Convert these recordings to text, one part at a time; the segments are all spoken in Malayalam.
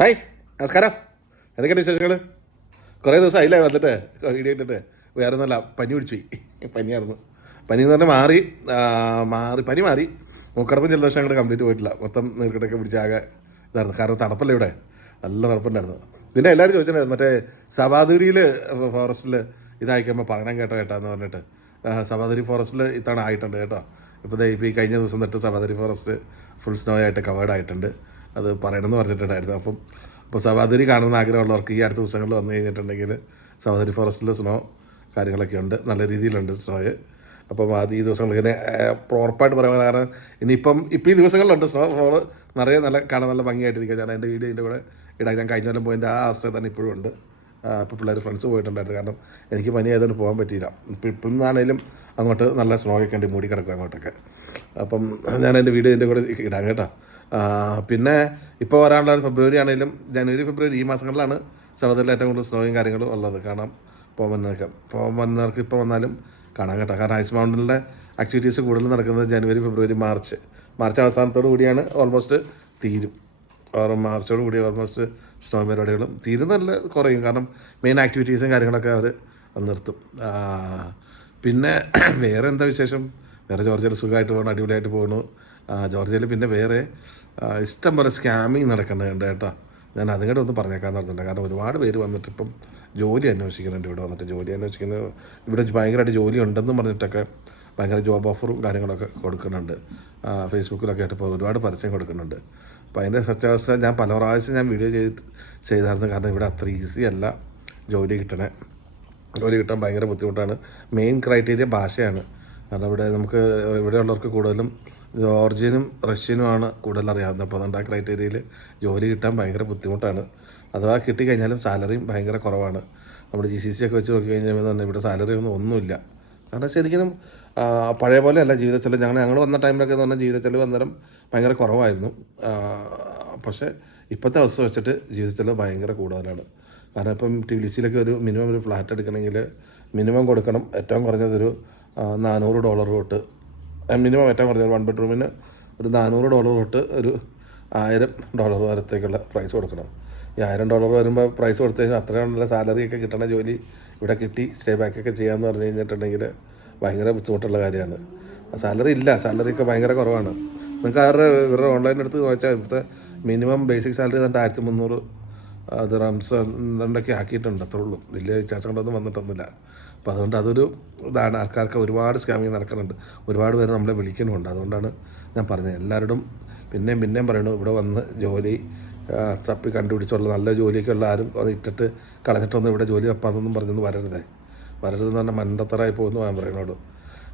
ഹായ്, നമസ്കാരം. എന്തൊക്കെയാണ് വിശേഷങ്ങൾ? കുറേ ദിവസം ആയില്ലേ വന്നിട്ട് വീഡിയോ ഇട്ടിട്ട്. വേറെ ഒന്നുമല്ല, പനി പിടിച്ചു പോയി. പനിയായിരുന്നു. പനി എന്ന് പറഞ്ഞാൽ പനി മാറി. മൂക്കടപ്പും ജലദോഷം അങ്ങോട്ട് കംപ്ലീറ്റ് പോയിട്ടില്ല. മൊത്തം നീർക്കെട്ടൊക്കെ പിടിച്ച് ആകെ ഇതായിരുന്നു. കാരണം തണുപ്പല്ലേ ഇവിടെ, നല്ല തണുപ്പുണ്ടായിരുന്നു. പിന്നെ എല്ലാവരും ചോദിച്ചിട്ടുണ്ടായിരുന്നു മറ്റേ സവാദുരിയിൽ ഫോറസ്റ്റിൽ ഇതായിക്കുമ്പോൾ പറയണം കേട്ടാന്ന് പറഞ്ഞിട്ട്. സവാദുരി ഫോറസ്റ്റിൽ ഇത്തവണ ആയിട്ടുണ്ട് കേട്ടോ. ഇപ്പോൾ ഈ കഴിഞ്ഞ ദിവസം തൊട്ട് സവാദുരി ഫോറസ്റ്റ് ഫുൾ സ്നോ ആയിട്ട് കവേർഡ് ആയിട്ടുണ്ട്. അത് പറയണമെന്ന് പറഞ്ഞിട്ടുണ്ടായിരുന്നു. അപ്പോൾ സവാദുരി കാണുന്ന ആഗ്രഹമുള്ളവർക്ക് ഈ അടുത്ത ദിവസങ്ങളിൽ വന്നു കഴിഞ്ഞിട്ടുണ്ടെങ്കിൽ സവാദുരി ഫോറസ്റ്റിൽ സ്നോ കാര്യങ്ങളൊക്കെ ഉണ്ട്, നല്ല രീതിയിലുണ്ട് സ്നോയ്. അപ്പം അത് ഈ ദിവസങ്ങൾ ഇങ്ങനെ ഉറപ്പായിട്ട് പറയാൻ കാരണം ഇനിയിപ്പം ഈ ദിവസങ്ങളിലുണ്ട് സ്നോ ഫോള് നിറയെ കാണാൻ നല്ല ഭംഗിയായിട്ടിരിക്കുക. ഞാൻ എൻ്റെ വീഡിയോ ഇതിൻ്റെ കൂടെ ഇടാം. ഞാൻ കഴിഞ്ഞ കൊല്ലം പോയതിൻ്റെ ആ അവസ്ഥ തന്നെ ഇപ്പോഴും ഉണ്ട്. ഇപ്പോൾ പിള്ളേർ ഫ്രണ്ട്സ് പോയിട്ടുണ്ടായിരുന്നു. കാരണം എനിക്ക് പനി ആയതുകൊണ്ട് പോകാൻ പറ്റിയില്ല. ഇപ്പം ഇന്നാണേലും അങ്ങോട്ട് നല്ല സ്നോ ഒക്കെ ഉണ്ട്, മൂടി കിടക്കും അങ്ങോട്ടൊക്കെ. അപ്പം ഞാൻ എൻ്റെ വീഡിയോ ഇതിൻ്റെ കൂടെ ഇടാം കേട്ടോ. പിന്നെ ഇപ്പോൾ വരാനുള്ള ഫെബ്രുവരി ആണെങ്കിലും ജനുവരി ഫെബ്രുവരി ഈ മാസങ്ങളിലാണ് സമുദ്രത്തിൽ ഏറ്റവും കൂടുതൽ സ്നോയും കാര്യങ്ങളും ഉള്ളത്. കാണാൻ പോകുന്നവർക്ക് ഇപ്പോൾ വന്നാലും കാണാൻ കേട്ടോ. കാരണം ഐസ് മൗണ്ടനിലെ ആക്ടിവിറ്റീസ് കൂടുതൽ നടക്കുന്നത് ജനുവരി ഫെബ്രുവരി മാർച്ച് അവസാനത്തോടു കൂടിയാണ് ഓൾമോസ്റ്റ് തീരും. മാർച്ചോട് കൂടി ഓൾമോസ്റ്റ് സ്നോ പരിപാടികളും തീരുന്നല്ല കുറയും. കാരണം മെയിൻ ആക്ടിവിറ്റീസും കാര്യങ്ങളൊക്കെ അവർ നിർത്തും. പിന്നെ വേറെ എന്താ വിശേഷം? വേറെ ജോർജിയയിൽ സുഖമായിട്ട് പോകണം, അടിപൊളിയായിട്ട് പോകണു. ജോർജിയയിൽ പിന്നെ വേറെ ഇഷ്ടം പോലെ സ്കാമിങ് നടക്കുന്നുണ്ട് കേട്ടോ. ഞാൻ അതുകൊണ്ട് ഒന്നും പറഞ്ഞേക്കാന്ന് പറഞ്ഞിട്ടുണ്ട്. കാരണം ഒരുപാട് പേര് വന്നിട്ട് ഇപ്പം ജോലി അന്വേഷിക്കുന്നുണ്ട്. ഇവിടെ വന്നിട്ട് ജോലി അന്വേഷിക്കുന്നത്, ഇവിടെ ഭയങ്കരമായിട്ട് ജോലി ഉണ്ടെന്നും പറഞ്ഞിട്ടൊക്കെ ഭയങ്കര ജോബ് ഓഫറും കാര്യങ്ങളൊക്കെ കൊടുക്കുന്നുണ്ട്. ഫേസ്ബുക്കിലൊക്കെ ആയിട്ട് ഇപ്പോൾ ഒരുപാട് പരസ്യം കൊടുക്കുന്നുണ്ട്. അപ്പോൾ അതിൻ്റെ സത്യാവസ്ഥ ഞാൻ പല പ്രാവശ്യം ഞാൻ വീഡിയോ ചെയ്തായിരുന്നു. കാരണം ഇവിടെ അത്ര ഈസി അല്ല ജോലി കിട്ടാൻ ഭയങ്കര ബുദ്ധിമുട്ടാണ്. മെയിൻ ക്രൈറ്റീരിയ ഭാഷയാണ്. കാരണം ഇവിടെ ഉള്ളവർക്ക് കൂടുതലും ജോർജിയനും റഷ്യനുമാണ് കൂടുതൽ അറിയാവുന്നത്. അപ്പോൾ അതുകൊണ്ട് ആ ക്രൈറ്റീരിയയിൽ ജോലി കിട്ടാൻ ഭയങ്കര ബുദ്ധിമുട്ടാണ്. അഥവാ കിട്ടിക്കഴിഞ്ഞാലും സാലറിയും ഭയങ്കര കുറവാണ്. നമ്മുടെ GCC ഒക്കെ വെച്ച് നോക്കി കഴിഞ്ഞാൽ തന്നെ ഇവിടെ സാലറി ഒന്നുമില്ല. കാരണം ശരിക്കും പഴയ പോലെ അല്ല ജീവിതച്ചെലവ്. ഞങ്ങൾ വന്ന ടൈമിലൊക്കെ എന്ന് പറഞ്ഞാൽ ജീവിതച്ചെലവ് അന്നേരം ഭയങ്കര കുറവായിരുന്നു. പക്ഷേ ഇപ്പോഴത്തെ അവസ്ഥ വെച്ചിട്ട് ജീവിതച്ചെലവ് ഭയങ്കര കൂടുതലാണ്. കാരണം ഇപ്പം TBCയിലൊക്കെ ഒരു മിനിമം ഒരു ഫ്ലാറ്റ് എടുക്കണമെങ്കിൽ മിനിമം കൊടുക്കണം ഏറ്റവും കുറഞ്ഞതൊരു $400 തൊട്ട്, മിനിമം ഏറ്റവും കുറഞ്ഞ 1 ബെഡ്റൂമിന് ഒരു $400 തൊട്ട് ഒരു $1000 വരത്തേക്കുള്ള പ്രൈസ് കൊടുക്കണം. ഈ $1000 വരുമ്പോൾ പ്രൈസ് കൊടുത്തു കഴിഞ്ഞാൽ അത്രയും നല്ല സാലറിയൊക്കെ കിട്ടണ ജോലി ഇവിടെ കിട്ടി സ്റ്റേ ബാക്കൊക്കെ ചെയ്യാമെന്ന് പറഞ്ഞു കഴിഞ്ഞിട്ടുണ്ടെങ്കിൽ ഭയങ്കര ബുദ്ധിമുട്ടുള്ള കാര്യമാണ്. സാലറി ഇല്ല, സാലറിയൊക്കെ ഭയങ്കര കുറവാണ്. നിങ്ങൾക്ക് ഇവരുടെ ഓൺലൈൻ എടുത്ത് ചോദിച്ചാൽ ഇവിടുത്തെ മിനിമം ബേസിക് സാലറി തന്നെ 1300 ദിർഹംസ് എന്തൊക്കെ ആക്കിയിട്ടുണ്ട്. അത്രേ ഉള്ളൂ, വലിയ വ്യത്യാസങ്ങളൊന്നും വന്നിട്ടൊന്നുമില്ല. അപ്പോൾ അതുകൊണ്ട് അതൊരു ഇതാണ്. ആൾക്കാർക്ക് ഒരുപാട് സ്കാമിങ് നടക്കുന്നുണ്ട്. ഒരുപാട് പേര് നമ്മളെ വിളിക്കുന്നുമുണ്ട്. അതുകൊണ്ടാണ് ഞാൻ പറഞ്ഞത് എല്ലാവരോടും പിന്നെയും പറയണു, ഇവിടെ വന്ന് ജോലി തപ്പി കണ്ടുപിടിച്ചുള്ള നല്ല ജോലിയൊക്കെ ഉള്ള ആരും അത് ഇട്ടിട്ട് കളഞ്ഞിട്ടൊന്നും ഇവിടെ ജോലി തപ്പാന്നൊന്നും പറഞ്ഞൊന്നും വരരുതെന്ന് പറഞ്ഞാൽ മണ്ടത്തറായി പോകുന്നു ഞാൻ പറയുന്നോട്.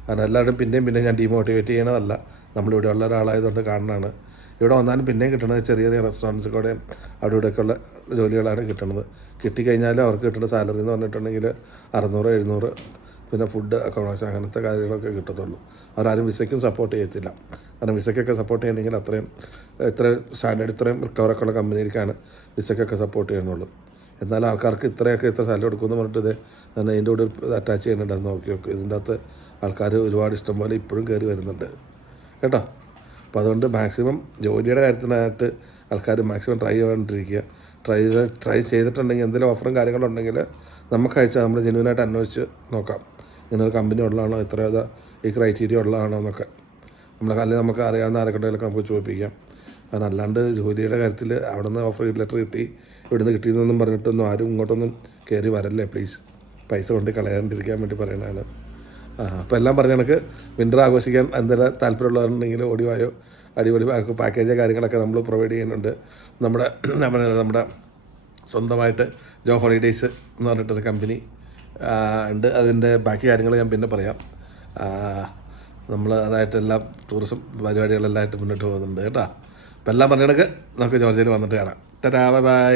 കാരണം എല്ലാവരും പിന്നെയും ഞാൻ ഡീമോട്ടിവേറ്റ് ചെയ്യണതല്ല, നമ്മളിവിടെ ഉള്ള ഒരാളായതുകൊണ്ട് കാണുന്നതാണ്. ഇവിടെ വന്നാലും പിന്നെയും കിട്ടുന്നത് ചെറിയ റെസ്റ്റോറൻറ്റ്സ് കൂടെ അവിടെ ഇവിടെയൊക്കെയുള്ള ജോലികളാണ് കിട്ടുന്നത്. കിട്ടിക്കഴിഞ്ഞാൽ അവർക്ക് കിട്ടുന്ന സാലറി എന്ന് പറഞ്ഞിട്ടുണ്ടെങ്കിൽ 600-700, പിന്നെ ഫുഡ് അക്കോമഡേഷൻ അങ്ങനത്തെ കാര്യങ്ങളൊക്കെ കിട്ടത്തുള്ളൂ. അവരാരും വിസയ്ക്കും സപ്പോർട്ട് ചെയ്യത്തില്ല. കാരണം വിസയ്ക്കൊക്കെ സപ്പോർട്ട് ചെയ്യണമെങ്കിൽ ഇത്ര സ്റ്റാൻഡേർഡ് ഇത്രയും റിക്കവറൊക്കെ ഉള്ള കമ്പനിക്കാണ് വിസയ്ക്കൊക്കെ സപ്പോർട്ട് ചെയ്യുന്നുള്ളൂ. എന്നാലും ആൾക്കാർക്ക് ഇത്ര സാലറി കൊടുക്കുമെന്ന് പറഞ്ഞിട്ട് ഞാൻ അതിൻ്റെ കൂടെ അറ്റാച്ച് ചെയ്യുന്നുണ്ടെന്ന് നോക്കി. ഇതിൻ്റെ അകത്ത് ആൾക്കാർ ഒരുപാട് ഇഷ്ടം പോലെ ഇപ്പോഴും കയറി വരുന്നുണ്ട് കേട്ടോ. അപ്പോൾ അതുകൊണ്ട് മാക്സിമം ജോലിയുടെ കാര്യത്തിനായിട്ട് ആൾക്കാർ മാക്സിമം ട്രൈ ചെയ്തുകൊണ്ടിരിക്കുക. ട്രൈ ചെയ്തിട്ടുണ്ടെങ്കിൽ എന്തെങ്കിലും ഓഫറും കാര്യങ്ങളുണ്ടെങ്കിൽ നമുക്ക് അയച്ചാൽ നമ്മൾ ജെന്യൂനായിട്ട് അന്വേഷിച്ച് നോക്കാം. ഇങ്ങനൊരു കമ്പനി ഉള്ളതാണോ, ഈ ക്രൈറ്റീരിയ ഉള്ളതാണോ എന്നൊക്കെ അല്ലെങ്കിൽ നമുക്ക് അറിയാവുന്ന ആരെക്കൊണ്ടെങ്കിലൊക്കെ നമുക്ക് ചോദിപ്പിക്കാം. കാരണം അല്ലാണ്ട് ജോലിയുടെ കാര്യത്തിൽ അവിടെ നിന്ന് ഓഫർ ലെറ്റർ കിട്ടി ഇവിടുന്ന് കിട്ടിയെന്നൊന്നും പറഞ്ഞിട്ടൊന്നും ആരും ഇങ്ങോട്ടൊന്നും കയറി വരല്ലേ പ്ലീസ്. പൈസ കൊണ്ട് കളയാണ്ടിരിക്കാൻ വേണ്ടി പറയുന്നതാണ്. അപ്പോൾ എല്ലാം പറഞ്ഞ കണക്ക് വിൻ്റർ ആഘോഷിക്കാൻ എന്തെങ്കിലും താല്പര്യമുള്ളവരുണ്ടെങ്കിൽ ഓടിവായോ. അടിപൊളി പാക്കേജ് കാര്യങ്ങളൊക്കെ നമ്മൾ പ്രൊവൈഡ് ചെയ്യുന്നുണ്ട്. നമ്മുടെ സ്വന്തമായിട്ട് ജോ ഹോളിഡേയ്സ് എന്ന് പറഞ്ഞിട്ടൊരു കമ്പനി ഉണ്ട്. അതിൻ്റെ ബാക്കി കാര്യങ്ങൾ ഞാൻ പിന്നെ പറയാം. നമ്മൾ അതായിട്ടെല്ലാം ടൂറിസം പരിപാടികളെല്ലാമായിട്ട് മുന്നോട്ട് പോകുന്നുണ്ട് കേട്ടോ. അപ്പോൾ എല്ലാം പറഞ്ഞ കണക്ക് നമുക്ക് ജോർജിയയിൽ വന്നിട്ട് കാണാം. ടാറ്റാ, ബൈ.